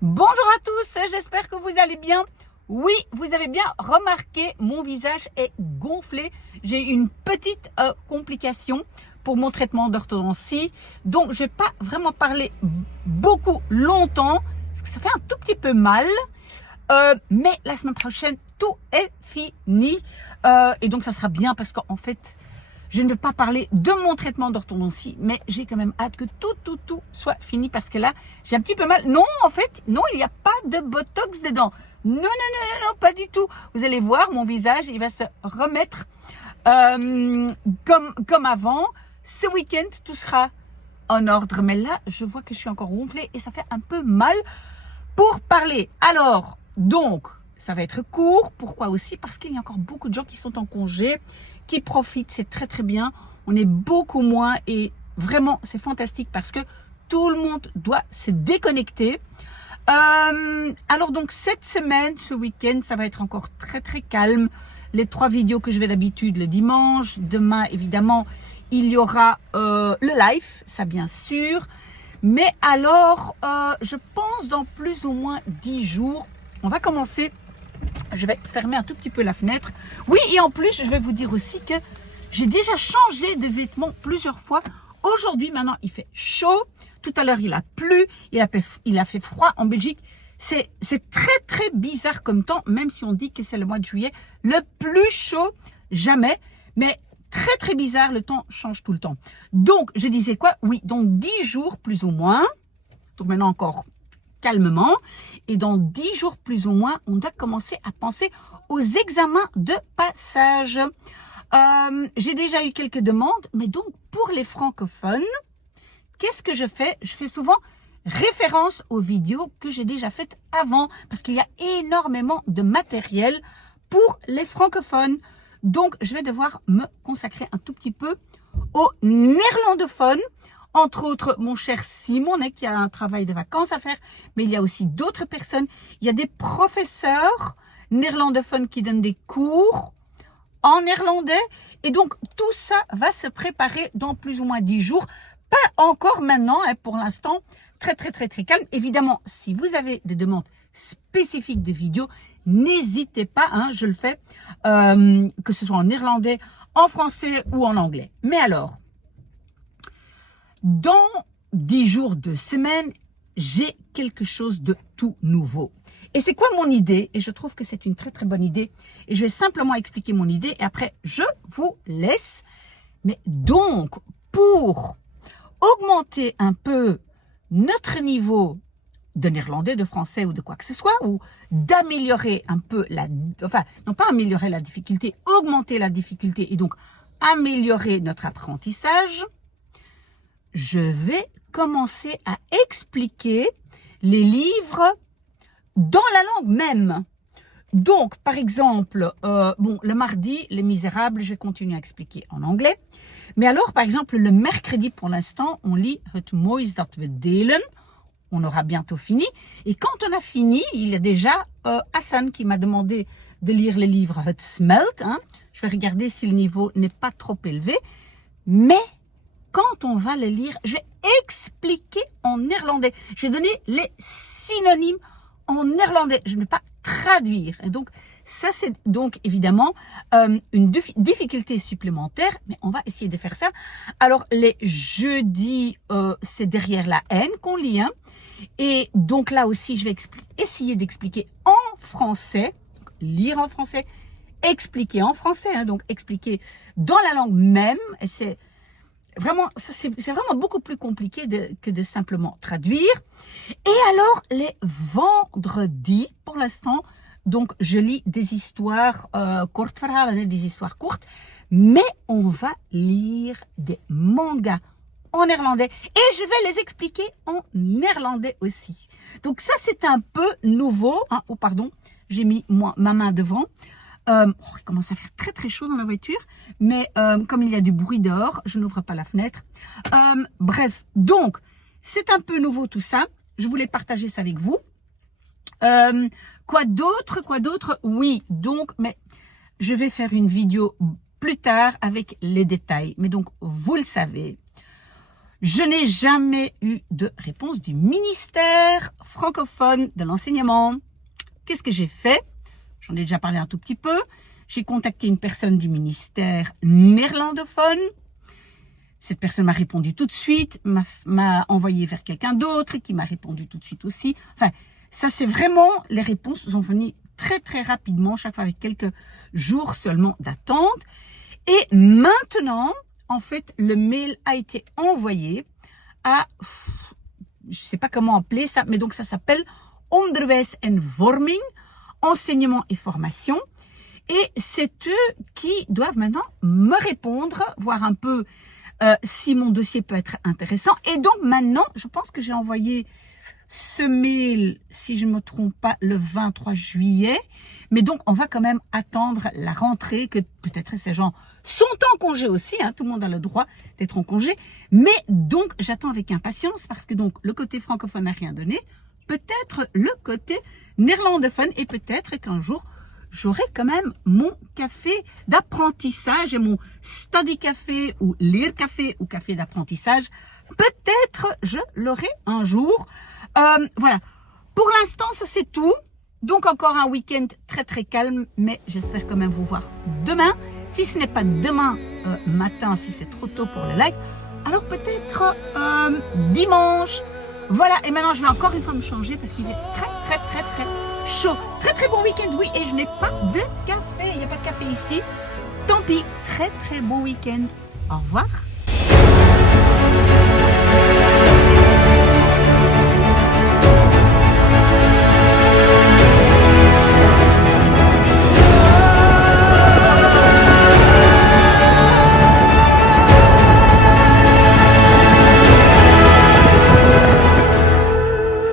Bonjour à tous, j'espère que vous allez bien. Oui, vous avez bien remarqué, mon visage est gonflé. J'ai une petite complication pour mon traitement d'orthodontie. Donc, je ne vais pas vraiment parler beaucoup longtemps, parce que ça fait un tout petit peu mal. Mais la semaine prochaine, tout est fini. Et donc, ça sera bien parce qu'en fait, je ne vais pas parler de mon traitement d'orthodontie, mais j'ai quand même hâte que tout soit fini parce que là, j'ai un petit peu mal. Non, en fait, non, il n'y a pas de botox dedans. Non, pas du tout. Vous allez voir, mon visage, il va se remettre comme avant. Ce week-end, tout sera en ordre. Mais là, je vois que je suis encore gonflée et ça fait un peu mal pour parler. Alors, donc, ça va être court. Pourquoi aussi? Parce qu'il y a encore beaucoup de gens qui sont en congé, qui profitent. C'est très, très bien. On est beaucoup moins et vraiment, c'est fantastique parce que tout le monde doit se déconnecter. Alors, donc, cette semaine, ce week-end, ça va être encore très, très calme. Les 3 vidéos que je vais d'habitude le dimanche. Demain, évidemment, il y aura le live, ça bien sûr. Mais alors, je pense dans plus ou moins 10 jours, on va commencer. Je vais fermer un tout petit peu la fenêtre. Oui, et en plus, je vais vous dire aussi que j'ai déjà changé de vêtements plusieurs fois. Aujourd'hui, maintenant, il fait chaud. Tout à l'heure, il a plu. Il a fait froid en Belgique. C'est très, très bizarre comme temps, même si on dit que c'est le mois de juillet. Le plus chaud, jamais. Mais très, très bizarre. Le temps change tout le temps. Donc, je disais quoi? Oui, donc 10 jours plus ou moins. Donc, maintenant encore calmement. Et dans 10 jours plus ou moins, on doit commencer à penser aux examens de passage. J'ai déjà eu quelques demandes, mais donc pour les francophones, qu'est-ce que je fais? Je fais souvent référence aux vidéos que j'ai déjà faites avant, parce qu'il y a énormément de matériel pour les francophones. Donc, je vais devoir me consacrer un tout petit peu aux néerlandophones. Entre autres, mon cher Simon, qui a un travail de vacances à faire, mais il y a aussi d'autres personnes. Il y a des professeurs néerlandophones qui donnent des cours en néerlandais. Et donc, tout ça va se préparer dans plus ou moins 10 jours. Pas encore maintenant, pour l'instant, très calme. Évidemment, si vous avez des demandes spécifiques de vidéos, n'hésitez pas, je le fais, que ce soit en néerlandais, en français ou en anglais. Mais alors, dans 10 jours, 2 semaines, j'ai quelque chose de tout nouveau. Et c'est quoi mon idée? Et je trouve que c'est une très bonne idée. Et je vais simplement expliquer mon idée et après, je vous laisse. Mais donc, pour augmenter un peu notre niveau de néerlandais, de français ou de quoi que ce soit, ou d'améliorer un peu non pas améliorer la difficulté, augmenter la difficulté et donc améliorer notre apprentissage, je vais commencer à expliquer les livres dans la langue même. Donc, par exemple, le mardi, Les Misérables, je vais continuer à expliquer en anglais. Mais alors, par exemple, le mercredi, pour l'instant, on lit Het moois dat we delen. On aura bientôt fini. Et quand on a fini, il y a déjà Hassan qui m'a demandé de lire le livre Het smelt. Je vais regarder si le niveau n'est pas trop élevé. Mais quand on va le lire, je vais expliquer en néerlandais. Je vais donner les synonymes en néerlandais. Je ne vais pas traduire. Et donc, ça, c'est donc évidemment une difficulté supplémentaire, mais on va essayer de faire ça. Alors, les jeudis, c'est derrière la haine qu'on lit. Et donc, là aussi, je vais essayer d'expliquer en français, donc, lire en français, expliquer en français, donc expliquer dans la langue même. Et c'est vraiment beaucoup plus compliqué que de simplement traduire. Et alors, les vendredis, pour l'instant, donc je lis des histoires kortverhalen, des histoires courtes, mais on va lire des mangas en néerlandais et je vais les expliquer en néerlandais aussi. Donc ça, c'est un peu nouveau. Oh, pardon, j'ai mis ma main devant. Il commence à faire très chaud dans la voiture, mais comme il y a du bruit dehors, je n'ouvre pas la fenêtre. Bref, donc, c'est un peu nouveau tout ça. Je voulais partager ça avec vous. Quoi d'autre? Oui, donc, mais je vais faire une vidéo plus tard avec les détails. Mais donc, vous le savez, Je n'ai jamais eu de réponse du ministère francophone de l'enseignement. Qu'est-ce que j'ai fait? J'en ai déjà parlé un tout petit peu. J'ai contacté une personne du ministère néerlandophone. Cette personne m'a répondu tout de suite, m'a envoyé vers quelqu'un d'autre qui m'a répondu tout de suite aussi. Enfin, ça c'est vraiment, les réponses sont venues très très rapidement, chaque fois avec quelques jours seulement d'attente. Et maintenant, en fait, le mail a été envoyé à, je ne sais pas comment appeler ça, mais donc ça s'appelle Onderwijs en Vorming, enseignement et formation. Et c'est eux qui doivent maintenant me répondre, voir un peu si mon dossier peut être intéressant. Et donc maintenant, je pense que j'ai envoyé ce mail, si je ne me trompe pas, le 23 juillet. Mais donc, on va quand même attendre la rentrée, que peut-être ces gens sont en congé aussi, hein, tout le monde a le droit d'être en congé. Mais donc, j'attends avec impatience parce que donc le côté francophone n'a rien donné, peut-être le côté néerlandophone et peut-être qu'un jour, j'aurai quand même mon café d'apprentissage et mon study café ou leercafé ou café d'apprentissage. Peut-être je l'aurai un jour. Voilà. Pour l'instant, ça c'est tout. Donc encore un week-end très très calme, mais j'espère quand même vous voir demain. Si ce n'est pas demain matin, si c'est trop tôt pour le live, alors peut-être dimanche. Voilà, et maintenant je vais encore une fois me changer parce qu'il est très très très très chaud. Très très bon week-end, oui, et je n'ai pas de café. Il n'y a pas de café ici. Tant pis, très très bon week-end. Au revoir.